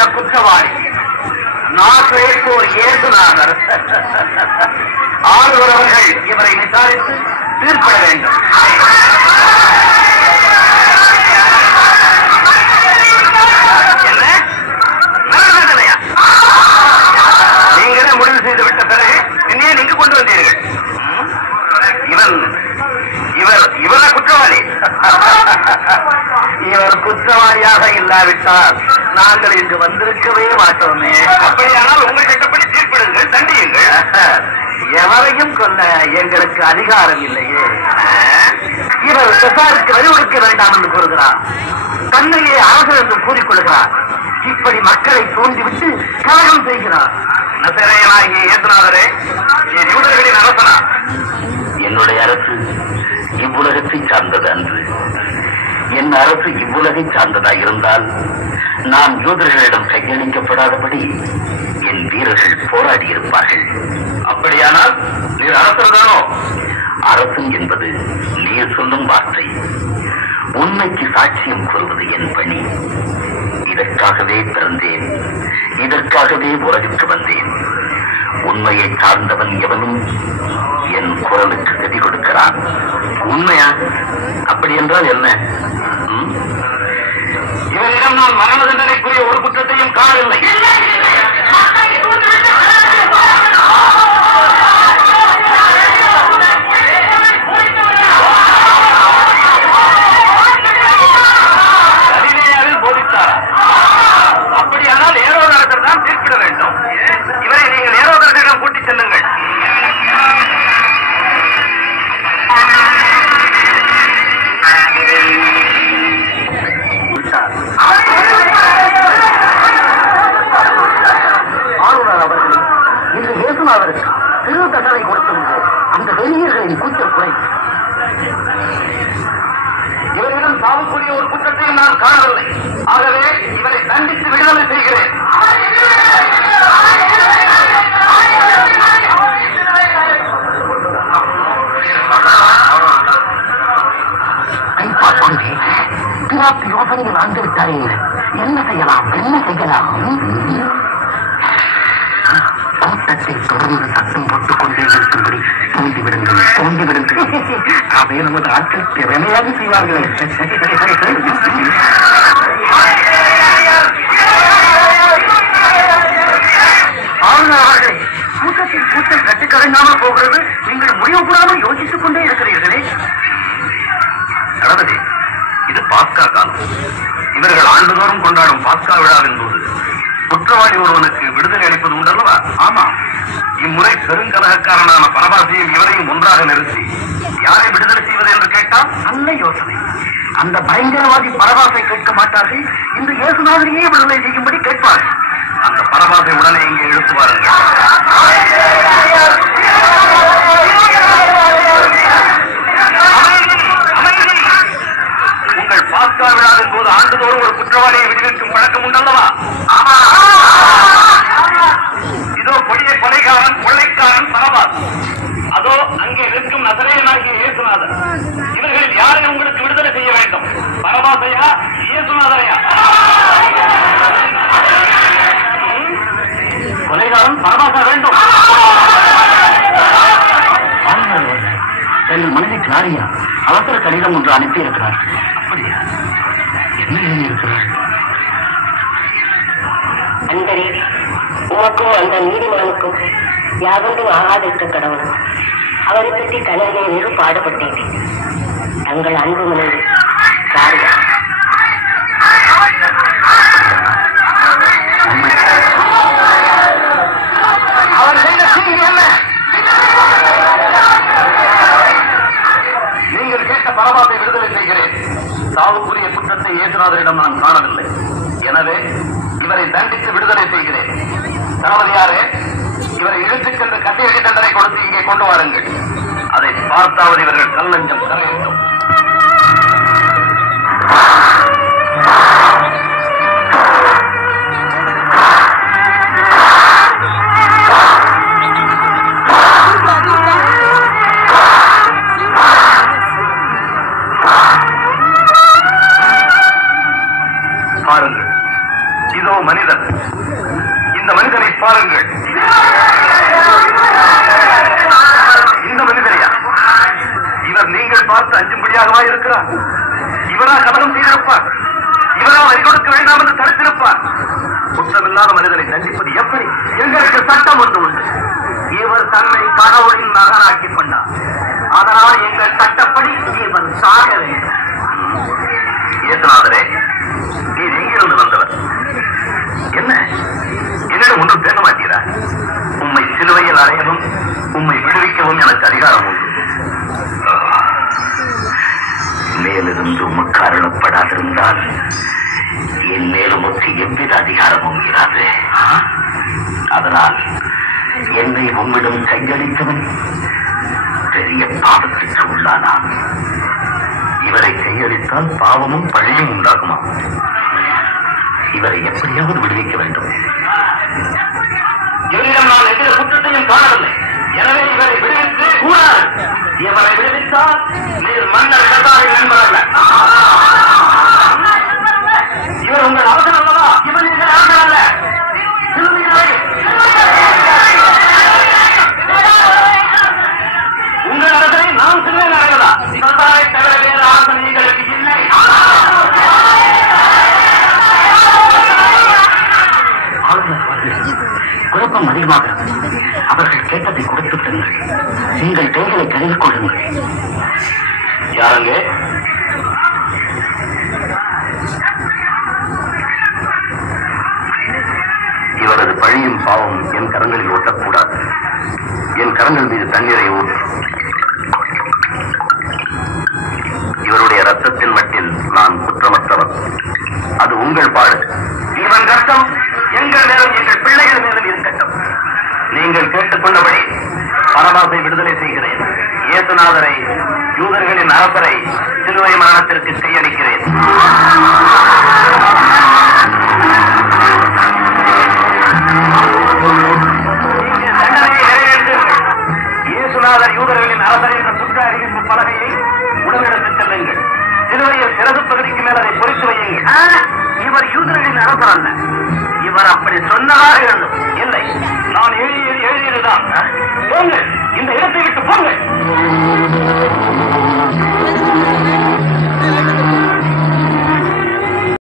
இந்த குற்றவாளி நாசரேத்தோர் இயேசுநாதர். ஆளுநர் அவர்கள் இவரை விசாரித்து தீர்ப்பிட வேண்டும். நீங்களே முடிவு செய்துவிட்ட பிறகு என்னையே நீங்க கொண்டு வந்தீர்கள். இவர குற்றவாளி. இவர் குற்றவாளியாக இல்லாவிட்டால் நாங்கள் இங்கு வந்திருக்கவே மாட்டோமே. அப்படியானால் உங்கள் சட்டப்படி தீர்ப்பிடுங்கள், தண்டியுங்கள். எவரையும் கொல்ல எங்களுக்கு அதிகாரம் இல்லையே. இவர் பிரசாருக்கு வழிவகுக்க வேண்டாம் என்று கூறுகிறார். தன்னையே அரசர் என்று கூறிக்கொள்கிறார். இப்படி மக்களை தூண்டிவிட்டு கலகம் செய்கிறார். நசரேயனாகிய இயேசுநாதரே, யூதர்களின் அரசனா? என்னுடைய அரசு இவ்வுலகத்தை சார்ந்தது அன்று. என் அரசு இவ்வுலகை சார்ந்ததா இருந்தால் நான் யூதர்களிடம் கையளிக்கப்படாதபடி என் வீரர்கள் போராடி இருப்பார்கள். அப்படியானால் நீர் அரசர் தானோ? அரசன் என்பது நீர் சொல்லும் வார்த்தை. உண்மைக்கு சாட்சியம் கூறுவது என் பணி. இதற்காகவே பிறந்தேன், இதற்காகவே உலகிற்கு வந்தேன். உண்மையை சார்ந்தவன் எவனும் என் குரலுக்கு செவி கொடுக்கிறான். உண்மையா? அப்படி என்றால் என்ன? இவரிடம் நான் மரண தண்டனைக்குரிய ஒரு குற்றத்தையும் காணவில்லை. கலிலேயாவில் போதித்தார். அப்படியானால் ஏரோதரசர் தான் தீர்ப்பிட வேண்டும். இவரை நீங்கள் ஏரோதரசரிடம் கூட்டிச் செல்லுங்கள். ஆளுநர் அவர்கள் இன்று இயேசுநாதருக்கு சிறு தண்டனை கொடுத்திருந்து அந்த வெளியர்களின் கூச்சல் குறை. இவரிடம் சாவுக்குரிய ஒரு குற்றத்தையும் நான் காணவில்லை. ஆகவே இவரை தண்டித்து விடுதலை செய்கிறேன். யோசனைகள் வந்துவிட்டாரே, என்ன செய்யலாம் என்ன செய்யலாம்? கூட்டத்தை தொடர்ந்து சத்தம் போட்டுக் கொண்டே இருக்கும்படி தூண்டிவிடுங்கள் தூண்டிவிடுங்கள். அவை நமது ஆட்கள் திறமையாக செய்வார்களே. ஆளுநர் அவர்களே, கூட்டத்தில் கூட்டம் கட்டுக்கடங்காமல் போகிறது. நீங்கள் முடிவு கூடாமல் யோசித்துக் கொண்டே இருக்கிறீர்களே. நடந்ததே, இது பாஸ்கா காலம். இவர்கள் ஆண்டுதோறும் கொண்டாடும் பாஸ்கா விழாவின் போது குற்றவாளி ஒருவனுக்கு விடுதலை அளிப்பது உண்டல்லவா? ஆமாம். இம்முறை பெருங்கலகக்காரனான பரபாசையும் இவரையும் ஒன்றாக நிறுத்தி யாரை விடுதலை செய்வது என்று கேட்டால் நல்ல யோசனை. அந்த பயங்கரவாதி பரபாசை கேட்க மாட்டார்கள். இந்த இயேசுநாதரையே விடுதலை செய்யும்படி கேட்பார்கள். அந்த பரபாசை உடனே இங்கே இழுத்து வாருங்கள். உங்கள் பாஸ்கா விழாவின் போது ஆண்டுதோறும் ஒரு குற்றவாளியை விடுவிக்கும் பழக்கம் உண்டல்லவா? இதோ கொடிய கொலைகாரன் கொள்ளைக்காரன் பரபாஸ், அதோ அங்கே நிற்கும் நசரேயனாகிய இயேசுநாதர். இவர்களில் யாரை உங்களுக்கு விடுதலை செய்ய வேண்டும்? பரபாசையா இயேசுநாதரையா? கொலைகாரன் பரபாசா வேண்டும். என் மனைவி கிளாரியா அவசர கடிதம் ஒன்று அனுப்பி இருக்கிறார். அப்படியா? என்ன எழுதியிருக்கிறார்? அன்பரே, உமக்கும் அந்த நீதிமானுக்கும் யாவொன்றும் ஆகாதிருக்க கடவுள். அவரை பற்றி கனவிலே வெறும் பாடுபட்டேன். தங்கள் அன்பு மனைவி கிளாரியா. அவர் செய்த தீங்கு என்ன? நீங்கள் கேட்ட பரபாசை விடுதலை செய்கிறேன். சாவுக்குரிய குற்றத்தை இயேசுநாதரிடம் நான் காணவில்லை. எனவே இவரை தண்டித்து விடுதலை செய்கிறேன். தளபதியாரே, இவரை இழுத்துச் சென்று கட்டையடி தண்டனை கொடுத்து இங்கே கொண்டு வாருங்கள். அதை பார்த்தாவது இவர்கள் கல்லஞ்சம் கரையட்டும். பாருங்கள், இதோ மனித மனிதன். இந்த மனிதனை பாருங்கள். இந்த மனிதனையா? இவர் நீங்கள் பார்த்து அஞ்சும்படியாகவா இருக்கிறார்? இவரா கலகம் செய்திருப்பார்? இவரா வரி கொடுக்க வேண்டாம் என்று தடுத்திருப்பார்? குற்றமில்லாத மனிதனை தண்டிப்பது எப்படி? எங்களுக்கு சட்டம் ஒன்று உண்டு. இவர் தன்னை கடவுளின் மகனாக்கிக் கொண்டார். அதனால் எங்கள் சட்டப்படி இவர் சாக வேண்டும். இயேசுநாதரே, நீர் எங்கிருந்து வந்தவர்? என்ன என்னிடம் ஒன்றும் பேச மாட்டீரா? உம்மை சிலுவையில் அறையவும் உம்மை விடுவிக்கவும் எனக்கு அதிகாரம் உண்டு. மேலிருந்து உமக்கு அருளப்படாதிருந்தால் என் மேலும் எவ்வித அதிகாரமும் இராது. அதனால் என்னை உம்மிடம் கையளித்தவன் பெரிய பாவத்திற்கு உள்ளானான். இவரை கையளித்தால் பாவமும் பழியும் உண்டாகுமா? இவரை எப்படியாவது விடுவிக்க வேண்டும். என்னிடம் நான் எந்த குற்றத்தையும் காணவில்லை. எனவே இவரை விடுவித்து கூடாது. இவரை விடுவித்தால் நீர் மன்னர் கதாரின் நண்பர் அல்ல. இவர் உங்கள் அவசரம் அல்லவா? இவர் எங்கள் அவசரம் அல்ல. உங்கள் அரசனை நாம் சிலுவையில் அறைவதா? கதாரை தவிர வேறு ஆசனம் எங்களுக்கு இல்லை. குழப்பம் அதிகமாக அவர்கள் கேட்டதை கொடுத்துவிடுங்கள். நீங்கள் கைகளை கருதி கொள்ளுங்கள். யாருங்க? இவரது பழியும் பாவம் என் கரங்களில் ஒட்டக்கூடாது. என் கரங்கள் மீது தண்ணீரை ஊற்றும். இவருடைய ரத்தத்தின் மட்டில் நான் குற்றமற்றவன். அது உங்கள் பாடு. இவன் ரத்தம் எங்கள் மேலும் எங்கள் பிள்ளைகள் மேலும் இருக்கட்டும். நீங்கள் கேட்டுக்கொண்டபடி பரபாசை விடுதலை செய்கிறேன். இயேசுநாதரை, யூதர்களின் அரசரை சிலுவை மரணத்திற்கு கையளிக்கிறேன். தண்டனையை நிறைவேற்றுங்கள். இயேசுநாதர் யூதர்களின் அரசர் என்ற குற்ற அறிவிப்பு பலகையை உடனெடுத்துச் செல்லுங்கள். சிலுவையில் சிறகு பகுதிக்கு மேல் அதை பொறித்து வையுங்கள். இவர் யூதர்களின் அரசர் அல்ல. இவர் அப்படி சொன்னதாக இருந்தும்